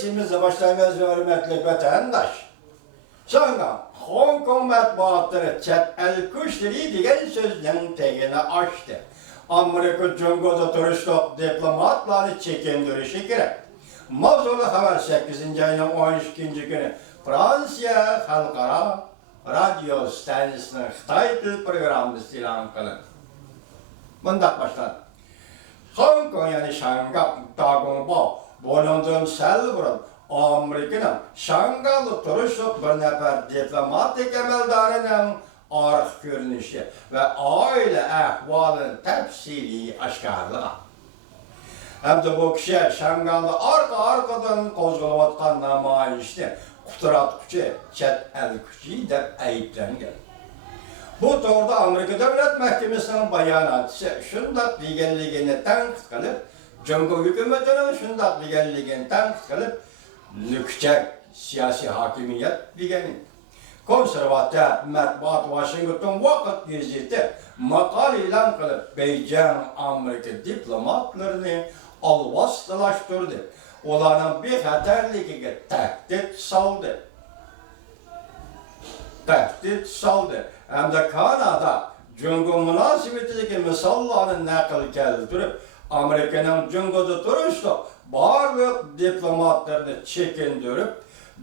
Söyleşimize başlayacağız hürmetli vatandaş. Sonra Hong Kong matbuatları chet el kuşları degan sözün tegini açtı. Amerika Cumhuriyeti turistlik diplomatları çekindirişi gerek. Mavzulu haber 8. ayının 12. günü Fransa Halkara Radyo Stansiyası'nın Xitay Dil programı ilan kılındı. Bundan başladı. Hong Kong yani Şangay Dagongbo bundan selburun Amerika'nın Şangaylı turistlik bir nefer diplomatik emeldarının arıq görünüşü ve aile ahvalının tepsili aşkarlığı. Hem de bu kişi Şangay'da arkadan kozgulavatkan namayişti. Kuturatkuçu, chet el kuçu de ayıplangan. Bu doğruda Amerika Devlet Mahkemesi'nin bayanatı şundak ligelliğini tenkit kılıp, Cumhur hükümetinin şundak ligelliğini tenkit kılıp, nükçek siyasi hakimiyet ligenin. Konservatif matbuat Washington vakit gezeti makal ilan kılıp Beijing Amerika diplomatlarını alvastılaştırdı. Onların bir haterliğine tehdit saldı. Hem de Kanada Cumhur münasebetindeki misallarını nakil keltirip Amerika'nın Cumhur'da turuştu barlık diplomatlarını çekindirip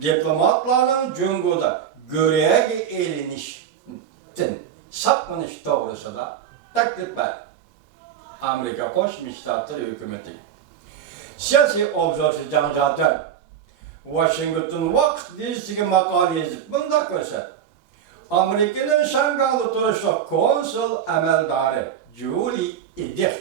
diplomatların Cumhur'da göreve elinişten saklanış doğrusu da taklit var. Amerika Koşmuş Ştatları hükümeti. Siyasi obzorcu Cancaten Washington vakit dizisi makale yazıp bunda göster. Amerika'nın Şangaylı turuşluk konsul emeldarı Julie Idih.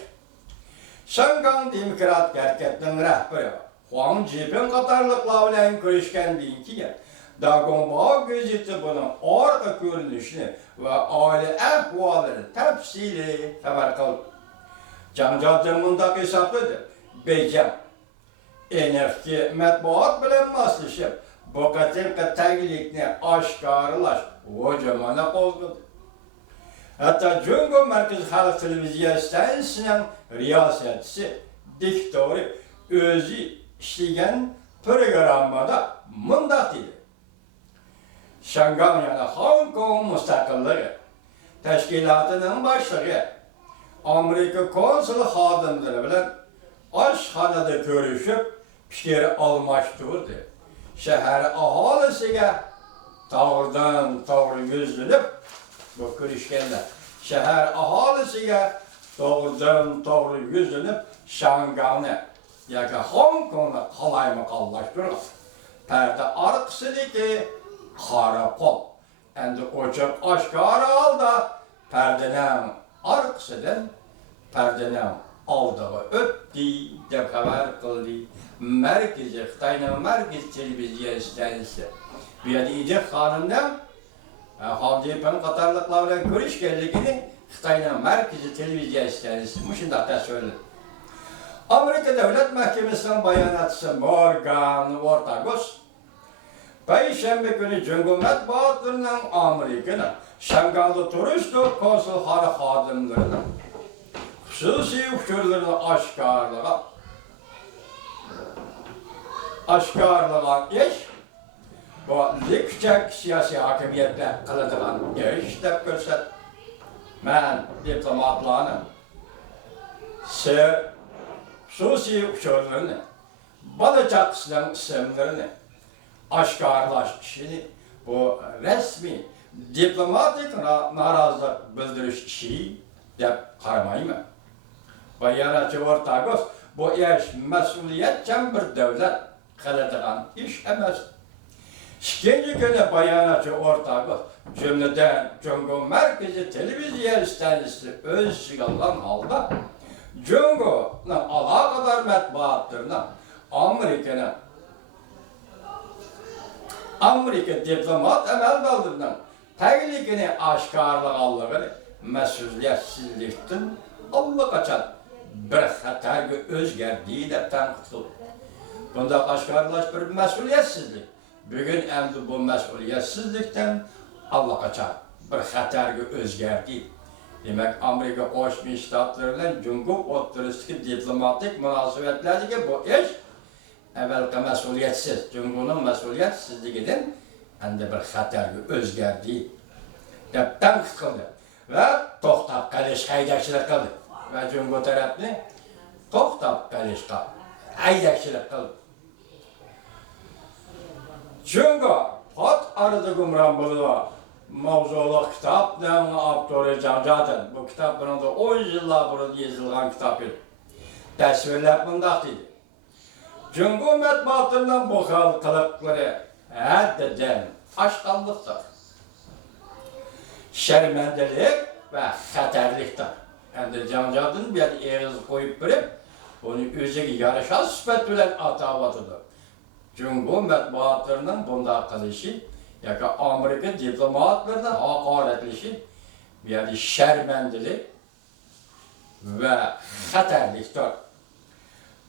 Şangay Demokrat Hareketi'nin rehberi Huang Jiping katarlıkla bilen görüşken deyin ki Dagongbo gözeti bunun arka görünüşünü ve aile ahvalını tepsili haber kıldı. Cancaten bunda hesapladı. Beijing NFK matbuat bilen maslışıp bu katilka təglikini aşkarılaş hocamana qoldu. Hatta Cumhur Merkez Halk Televizyon Stansiyası'nın riyasetçisi, diktori özü işleyen programda mındak dedi. Şangay yani Hong Kong müstakilliği teşkilatının başlığı Amerika konsul xadimleri bilen aşxanada görüşüp fikir almıştırdı. Şehir ahalisiga doğrudan yüzlenip bu görüşkenler. Şehir ahalisiga doğru yüzlenip Şangay'ını yani Hong Kong'u kalaymakallaştırır. Perde arkasındaki karakol. Endi ocak aşkara aldı. Perdenin arkasından perdenin aldığı öptü de haber kıldı. Merkezi, Xitay'ın merkez televizyon istansiyası. Bir yerde İdih Hanım'dan Huang Jiping katarlıklarla görüşkenliğini Xitay'ın merkezi televizyon istansiyası. Şundak da söyledi. Amerika Devlet Mahkemesi'nin bayanatçısı Morgan Ortagos, Perşembe günü Cumhur matbuatlarının Amerika'nın Şangaylı turistlik konsulları xadimlerinin hususi uçurlarını aşkarlığa iş, bu yüksek siyasi hakimiyetle kılıdılan iş de görsel. Ben diplomatlarının hususi uçurlarını, balacakçıların isimlerini aşkarlaşışını, bu resmi diplomatik narazılık bildiriş işi de karamayım. Bayanatçı Ortagos, bu iş mesuliyetçen bir devlet kılıdıgan iş emas. İkinci günü bayanatçı Ortagos, cümleden Cumhur Merkezi Televizyon istansiyası öz sigalan halda, Cumhur'un alakadar matbuatlarına Amerika diplomat emeldallarının təglikini aşkarlığallığını mesuliyetsizlikten Allah kaçan bir xatarga özgerdiği de tenkit kıldı. Bunda aşkarlaş bir mesuliyetsizlik. Bugün endi bu mesuliyetsizlikten Allah kaçan bir xatarga özgerdiği. Demek Amerika Koşmuş Ştatları ile Cumhur oturistiki diplomatik münasebetlerindeki bu iş evvelki mesuliyetsiz, Cumhur'un mesuliyetsizliğinin endi bir xatarga o'zgardi deb tanqid qildi va to'xtab qolish haydakchilik qildi va Cumhur tarafni to'xtab qolishga haydakchilik qildi. Cumhur pat arada gumron bo'ldi. Mavzulu kitapdan avtori Cancadan. Bu kitap bunun da 10 yıllar burada yazılgan kitap idi. Təsvirlər bundaq idi. Cumhur mətbuatından bu xil qılıqları həddədən aşqanlıqdır. Şərməndilik və xətərlikdir. Əndi Cancadın bir eğiz qoyub birib, onu özüge yarışa sübət bilən atavatıdır. Cumhur mətbuatlarının bundaq qılışı, yani Amerika diplomatlarına hakaretlişi, yani şərməndilik ve xətərlikdir.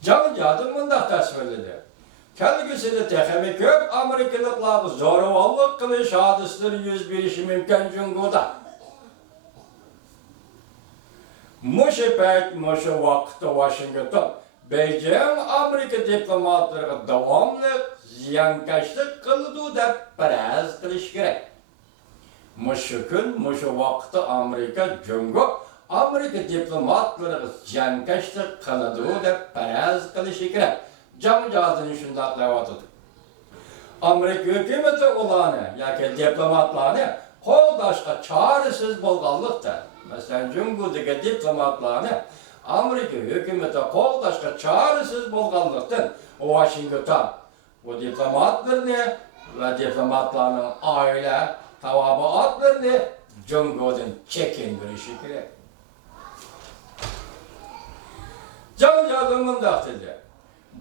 Cancadın bundaq təsvirlidir. Kelgüsünü texemi köp Amerikalıqları zoravallık qilish hadisleri yüz berişi mümkün Cumhurda. Muşu payt, muşu vaqtda Washington, Beijing Amerika diplomatlarına davamlı ziyankaşlık qildi deb paraz qilish kerak. Muşu kun, muşu vaqtda Amerika Cumhur Amerika diplomatlarına ziyankaşlık qildi deb paraz qilish kerak. Cancadını şundaq lavatıdır. Amerika hükümeti olanı, yani diplomatlarını qo'ldaşqa çaresiz bo'lganlikda. Mesela Cumhur'daki diplomatlarını Amerika hükümeti qo'ldaşqa çaresiz bo'lganlikdan Washington bu diplomatlarını ve diplomatlarının aile tabaatlarını Cumhur'dan çekindirishi kerak. Cancadın bundaq dedi.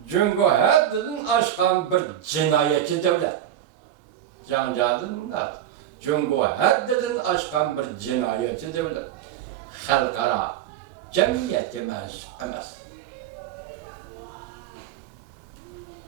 Cumhur haddini aşkan bir cinayetçi devlet. Cancadın bundaq. Cumhur haddini aşkan bir cinayetçi devlet. Xalqaro jamiyatga mansub emas.